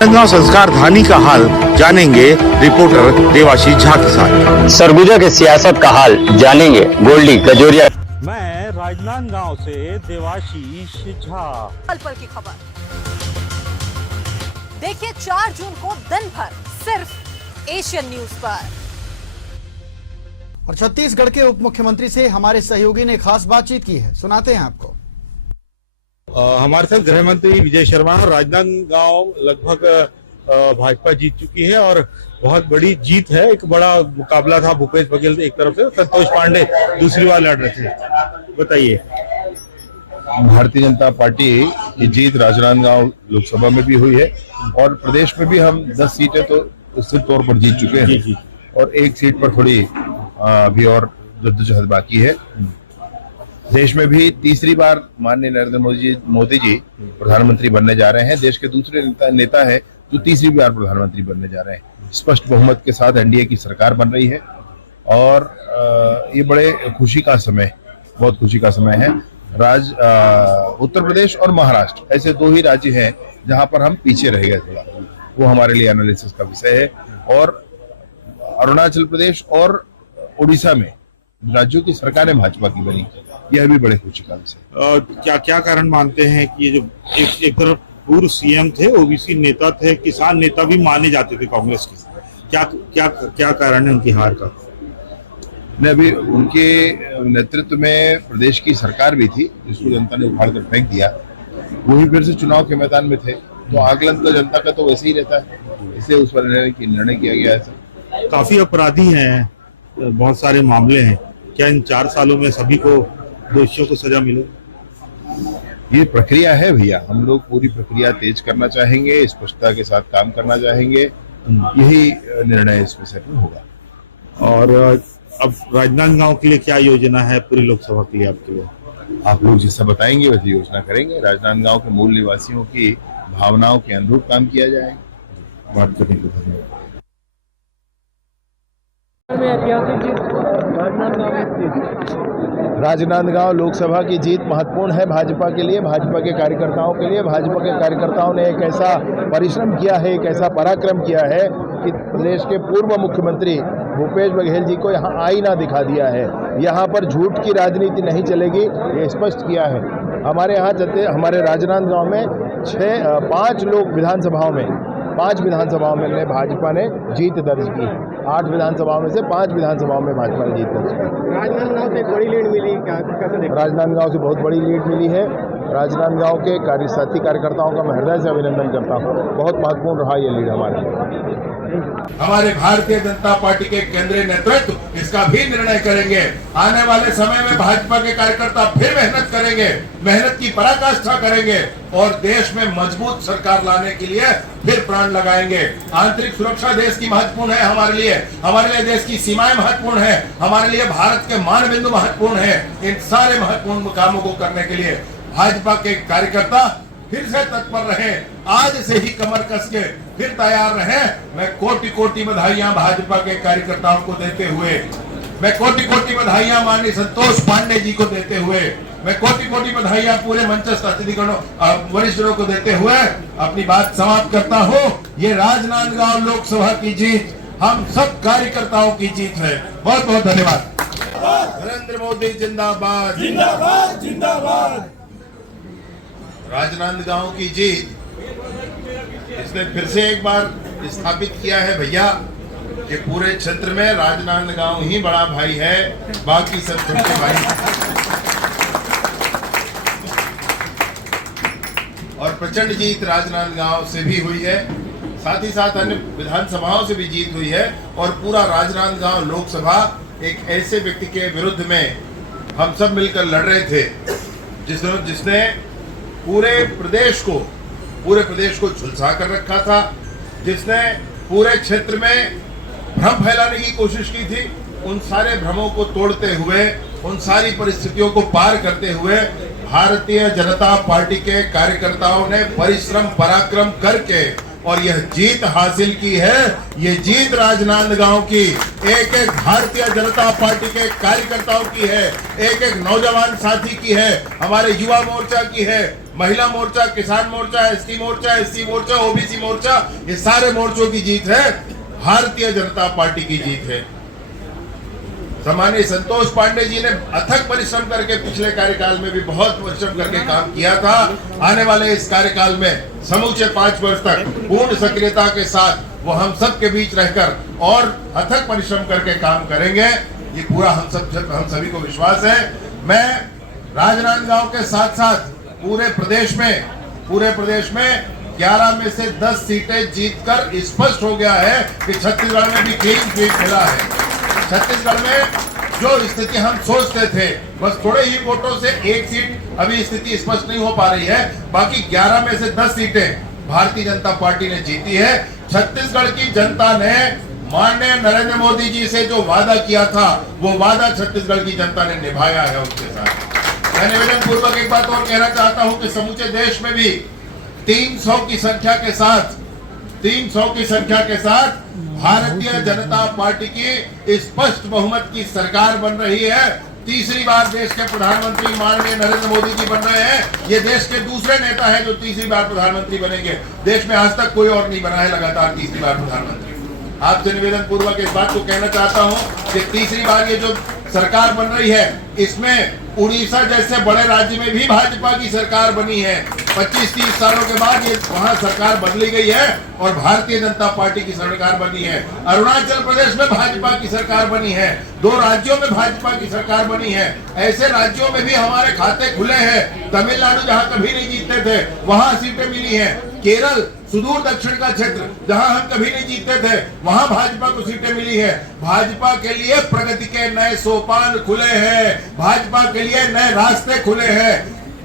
राजनांदगांव संस्कार धानी का हाल जानेंगे रिपोर्टर देवाशीष झा के साथ। सरगुजा के सियासत का हाल जानेंगे गोल्डी गजोरिया। मैं राजनांदगांव से देवाशीष झा। पल पल की खबर देखिए 4 जून को दिन भर सिर्फ एशियन न्यूज पर। और छत्तीसगढ़ के उप मुख्यमंत्री से हमारे सहयोगी ने खास बातचीत की है, सुनाते हैं आपको। हमारे साथ गृह मंत्री विजय शर्मा। राजनांदगांव लगभग भाजपा जीत चुकी है और बहुत बड़ी जीत है। एक बड़ा मुकाबला था, भूपेश बघेल एक तरफ से, संतोष पांडे दूसरी बार लड़ रहे थे। बताइए। भारतीय जनता पार्टी की जीत राजनांदगांव लोकसभा में भी हुई है और प्रदेश में भी हम 10 सीटें तो स्थिर तौर पर जीत चुके हैं और एक सीट पर थोड़ी अभी और जद्दोजहद बाकी है। देश में भी तीसरी बार माननीय नरेंद्र मोदी जी प्रधानमंत्री बनने जा रहे हैं। देश के दूसरे नेता है जो तीसरी बार प्रधानमंत्री बनने जा रहे हैं। स्पष्ट बहुमत के साथ एनडीए की सरकार बन रही है और ये बड़े खुशी का समय, बहुत खुशी का समय है। उत्तर प्रदेश और महाराष्ट्र ऐसे 2 ही राज्य हैं जहां पर हम पीछे रह गए थोड़ा, वो हमारे लिए एनालिसिस का विषय है। और अरुणाचल प्रदेश और उड़ीसा में राज्यों की सरकारें भाजपा की बनी, यह भी बड़े खुशी का विषय। क्या क्या कारण मानते हैं कि ये जो एक तरफ पूर्व सीएम थे, ओबीसी नेता थे, किसान नेता भी माने जाते थे कांग्रेस के, क्या कारण है उनकी हार का? नहीं, अभी उनके नेतृत्व में प्रदेश की सरकार भी थी जिसको जनता ने उखाड़ कर फेंक दिया। वही फिर से चुनाव के मैदान में थे, तो आकलन तो जनता का तो वैसे ही रहता है, इसलिए उस पर निर्णय किया गया है। काफी अपराधी हैं, बहुत सारे मामले हैं, क्या इन 4 सालों में सभी को दोषियों को सजा मिले? ये प्रक्रिया है भैया, हम लोग पूरी प्रक्रिया तेज करना चाहेंगे, स्पष्टता के साथ काम करना चाहेंगे, यही निर्णय इस विषय पर होगा। और अब राजनांदगांव के लिए क्या योजना है पूरी लोकसभा के लिए आपके लिए? आप लोग जैसा बताएंगे वैसी योजना करेंगे। राजनांदगांव के मूल निवासियों की भावनाओं के अनुरूप काम किया जाएगा। बात करने के धन्यवाद। राजनांदगांव लोकसभा की जीत महत्वपूर्ण है भाजपा के लिए, भाजपा के कार्यकर्ताओं के लिए। भाजपा के कार्यकर्ताओं ने एक ऐसा परिश्रम किया है, एक ऐसा पराक्रम किया है कि प्रदेश के पूर्व मुख्यमंत्री भूपेश बघेल जी को यहाँ आईना दिखा दिया है। यहाँ पर झूठ की राजनीति नहीं चलेगी, ये स्पष्ट किया है। हमारे यहाँ हमारे राजनांदगांव में 5 विधानसभाओं में भाजपा ने जीत दर्ज की। 8 विधानसभाओं में से 5 विधानसभाओं में भाजपा ने जीत दर्ज की। राजनांदगांव से बड़ी लीड मिली, राजनांदगांव से बहुत बड़ी लीड मिली है। राजनांदगांव के साथी कार्यकर्ताओं का मैं हृदय से अभिनंदन करता हूँ। बहुत महत्वपूर्ण रहा ये लीड हमारे लिए। हमारे भारतीय जनता पार्टी के केंद्रीय नेतृत्व इसका भी निर्णय करेंगे। आने वाले समय में भाजपा के कार्यकर्ता फिर मेहनत करेंगे, मेहनत की पराकाष्ठा करेंगे और देश में मजबूत सरकार लाने के लिए फिर प्राण लगाएंगे। आंतरिक सुरक्षा देश की महत्वपूर्ण है हमारे लिए देश की सीमाएं महत्वपूर्ण है, हमारे लिए भारत के मान बिंदु महत्वपूर्ण है। इन सारे महत्वपूर्ण कामों को करने के लिए भाजपा के कार्यकर्ता फिर से तत्पर रहे, आज से ही कमर कस के फिर तैयार रहे। मैं कोटि बधाइयां भाजपा के कार्यकर्ताओं को देते हुए, मैं कोटि बधाइयां माननीय संतोष पांडे जी को देते हुए, मैं कोटि बधाइयां पूरे मंचस्थ अतिथिगणों वरिष्ठों को देते हुए अपनी बात समाप्त करता हूं। ये राजनांदगांव लोकसभा की जीत हम सब कार्यकर्ताओं की जीत है। बहुत बहुत धन्यवाद। नरेंद्र मोदी जिंदाबाद, जिंदाबाद जिंदाबाद। राजनांदगांव की जीत इसने फिर से एक बार स्थापित किया है भैया कि पूरे क्षेत्र में राजनांदगांव ही बड़ा भाई है, बाकी सब छोटे भाई। और प्रचंड जीत राजनांदगांव से भी हुई है, साथ ही साथ अन्य विधानसभाओं से भी जीत हुई है। और पूरा राजनांदगांव लोकसभा एक ऐसे व्यक्ति के विरुद्ध में हम सब मिलकर लड़ रहे थे जिसने पूरे प्रदेश को झुलसा कर रखा था, जिसने पूरे क्षेत्र में भ्रम फैलाने की कोशिश की थी। उन सारे भ्रमों को तोड़ते हुए, उन सारी परिस्थितियों को पार करते हुए भारतीय जनता पार्टी के कार्यकर्ताओं ने परिश्रम पराक्रम करके और यह जीत हासिल की है। ये जीत राजनांदगांव की एक एक भारतीय जनता पार्टी के कार्यकर्ताओं की है, एक एक नौजवान साथी की है, हमारे युवा मोर्चा की है, महिला मोर्चा, किसान मोर्चा, एसटी मोर्चा, एससी मोर्चा, ओबीसी मोर्चा, ये सारे मोर्चों की जीत है, भारतीय जनता पार्टी की जीत है। सम्मानीय संतोष पांडे जी ने अथक परिश्रम करके पिछले कार्यकाल में भी बहुत परिश्रम करके काम किया था। आने वाले इस कार्यकाल में समूचे 5 वर्ष तक पूर्ण सक्रियता के साथ वो हम सब के बीच रहकर और अथक परिश्रम करके काम करेंगे, ये पूरा हम सभी को विश्वास है। मैं राजनांदगांव के साथ साथ पूरे प्रदेश में 11 में से 10 सीटें जीतकर स्पष्ट हो गया है कि छत्तीसगढ़ में भी क्लीन स्वीप मिला है। छत्तीसगढ़ में जो स्थिति हम सोचते थे, बस थोड़े ही वोटों से एक सीट अभी स्थिति स्पष्ट नहीं हो पा रही है, बाकी 11 में से 10 सीटें भारतीय जनता पार्टी ने जीती है। छत्तीसगढ़ की जनता ने माननीय नरेंद्र मोदी जी से जो वादा किया था, वो वादा छत्तीसगढ़ की जनता ने निभाया है उनके साथ। मैं निवेदन पूर्वक एक बात और कहना चाहता हूं कि समूचे देश में भी 300 की संख्या के साथ भारतीय जनता पार्टी की स्पष्ट बहुमत की सरकार बन रही है। तीसरी बार देश के प्रधानमंत्री माननीय नरेंद्र मोदी जी बन रहे हैं। ये देश के दूसरे नेता हैं जो तीसरी बार प्रधानमंत्री बनेंगे। देश में आज तक कोई और नहीं बना है लगातार तीसरी बार प्रधानमंत्री। आपसे निवेदन पूर्वक इस बात को कहना चाहता हूं कि तीसरी बार ये जो सरकार बन रही है, इसमें उड़ीसा जैसे बड़े राज्य में भी भाजपा की सरकार बनी है। 25-30 सालों के बाद ये वहां सरकार बदली गई है और भारतीय जनता पार्टी की सरकार बनी है। अरुणाचल प्रदेश में भाजपा की सरकार बनी है। 2 राज्यों में भाजपा की सरकार बनी है। ऐसे राज्यों में भी हमारे खाते खुले हैं। तमिलनाडु जहां कभी नहीं जीतते थे, वहां सीटें मिली हैं। केरल सुदूर दक्षिण का क्षेत्र जहां हम कभी नहीं जीतते थे, वहां भाजपा को सीटें मिली है। भाजपा के लिए प्रगति के नए सोपान खुले हैं, भाजपा के लिए नए रास्ते खुले हैं।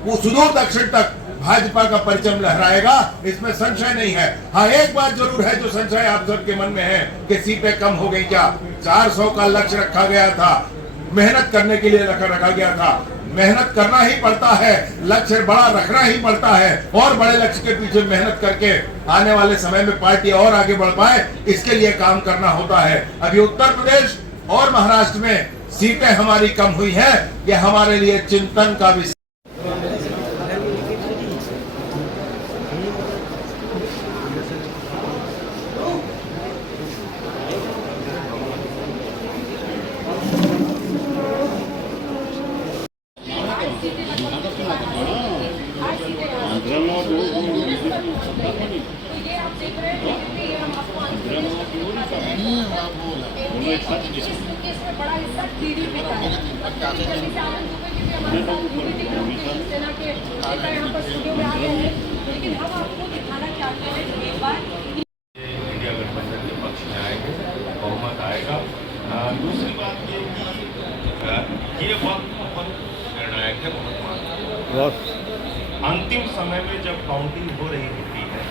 वो सुदूर दक्षिण तक भाजपा का परचम लहराएगा, इसमें संशय नहीं है। हाँ, एक बात जरूर है जो संशय आप सबके मन में है कि सीटें कम हो गई क्या। 400 का लक्ष्य रखा गया था, मेहनत करने के लिए रखा गया था। मेहनत करना ही पड़ता है, लक्ष्य बड़ा रखना ही पड़ता है और बड़े लक्ष्य के पीछे मेहनत करके आने वाले समय में पार्टी और आगे बढ़ पाए, इसके लिए काम करना होता है। अभी उत्तर प्रदेश और महाराष्ट्र में सीटें हमारी कम हुई हैं, ये हमारे लिए चिंतन का विषय। लेकिन हम आपको दिखाना चाहते हैं कि एक बार इंडिया गठबंधन के पक्ष में आएंगे, बहुमत आएगा। दूसरी बात ये कि ये वक्त बहुत निर्णायक है, बहुत महत्वपूर्ण। अंतिम समय में जब काउंटिंग हो रही होती है,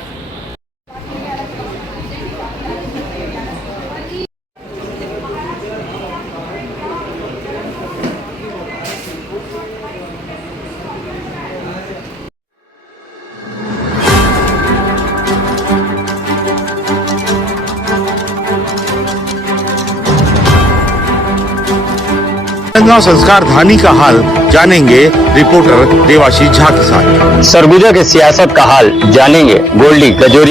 राजनांदगांव संस्कार धानी का हाल जानेंगे रिपोर्टर देवाशीष झा के साथ। सरगुजा के सियासत का हाल जानेंगे गोल्डी कजोरी